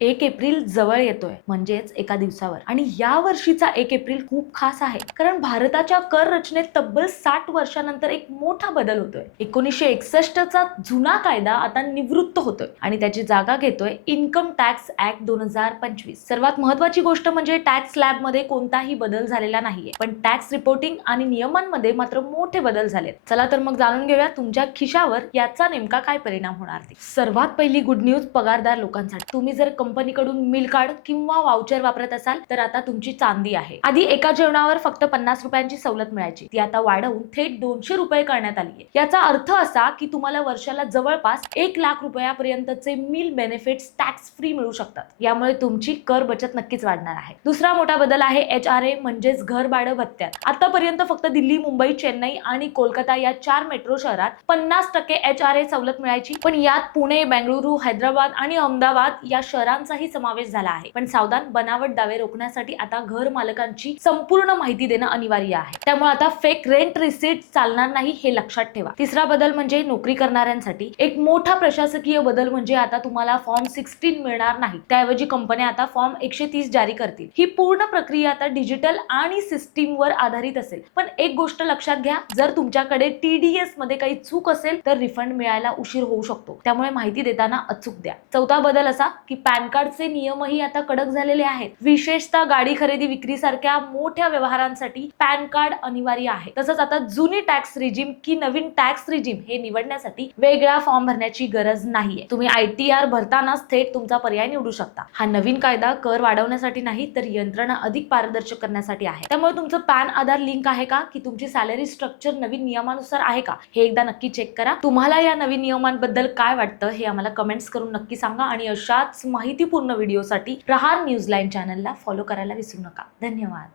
1 April जवळ येतोय म्हणजेच एका दिवसावर आणि या वर्षीचा 1 एप्रिल खूप खास आहे कारण भारताच्या कर रचनेत तब्बल 60 वर्षानंतर एक मोठा बदल होतोय. 1961 चा जुना कायदा आता निवृत्त होतोय आणि त्याची जागा घेतोय इन्कम टॅक्स ऍक्ट 2025. सर्वात महत्त्वाची गोष्ट म्हणजे टॅक्स स्लॅब मध्ये कोणताही बदल झालेला नाहीये, पण टॅक्स रिपोर्टिंग आणि नियमांमध्ये मात्र मोठे बदल झालेत. चला तर मग जाणून घेऊया तुमच्या खिशावर याचा नेमका काय परिणाम होणार ते. सर्वात पहिली गुड न्यूज पगारदार लोकांसाठी. तुम्ही जर कंपनीकडून मिल कार्ड किंवा वाउचर वापरत असाल तर आता तुमची चांदी आहे. आधी एका जेवणावर फक्त 50 रुपयांची सवलत मिळायची, ती आता वाढवून थेट 200 रुपये करण्यात आली आहे. याचा अर्थ असा की तुम्हाला वर्षाला जवळपास 1 लाख रुपयापर्यंतचे मिल बेनिफिट्स टॅक्स फ्री मिळू शकतात. यामुळे तुमची कर बचत नक्कीच वाढणार आहे. दुसरा मोठा बदल आहे HRA म्हणजेच घर भाडं भत्त्यात. आतापर्यंत फक्त दिल्ली, मुंबई, चेन्नई आणि कोलकाता या 4 मेट्रो शहरात 50% HRA सवलत मिळायची, पण यात पुणे, बेंगळुरू, हैदराबाद आणि अहमदाबाद या शहरांचाही समावेश झाला आहे. पण सावधान, बनावट दावे रोखण्यासाठी आता घर मालकांची संपूर्ण माहिती देणं अनिवार्य आहे. त्यामुळे आता फेक रेंट रिसीट चालणार नाही, हे लक्षात ठेवा. तिसरा बदल म्हणजे नोकरी करणाऱ्यांसाठी एक मोठा प्रशासकीय बदल म्हणजे आता तुम्हाला फॉर्म 16 मिळणार नाही. त्याऐवजी कंपन्या आता फॉर्म 130 जारी करतील. ही पूर्ण प्रक्रिया आता डिजिटल आणि सिस्टीमवर आधारित असेल. पण एक गोष्ट लक्षात घ्या, जर तुमच्याकडे TDS मध्ये काही चूक असेल तर रिफंड मिळायला उशीर होऊ शकतो. त्यामुळे माहिती देताना अचूक द्या. चौथा बदल असा की पॅन कार्डचे नियमही आता कडक झालेले आहेत. विशेषतः गाडी खरेदी विक्री सारख्या मोठ्या व्यवहारांसाठी पॅन कार्ड अनिवार्य आहे. तसंच आता जुनी टॅक्स रिजीम की नवीन टॅक्स रिजीम हे निवडण्यासाठी वेगळा फॉर्म भरण्याची गरज नाहीये. तुम्ही ITR भरतानाच थेट तुमचा पर्याय निवडू शकता. हा नवीन कायदा कर वाढवण्यासाठी नाही तर यंत्रणा अधिक पारदर्शक करण्यासाठी आहे. त्यामुळे तुमचं पॅन आधार लिंक आहे का, की तुमची सॅलरी स्ट्रक्चर नवीन नियमानुसार आहे का, हे एकदा नक्की चेक करा. तुम्हाला या नवीन नियमांबद्दल काय वाटतं हे आम्हाला कमेंट्स करून नक्की सांगा आणि अशाच माहितीपूर्ण व्हिडिओसाठी प्रहार न्यूज लाईन चॅनलला फॉलो करायला विसरू नका. धन्यवाद.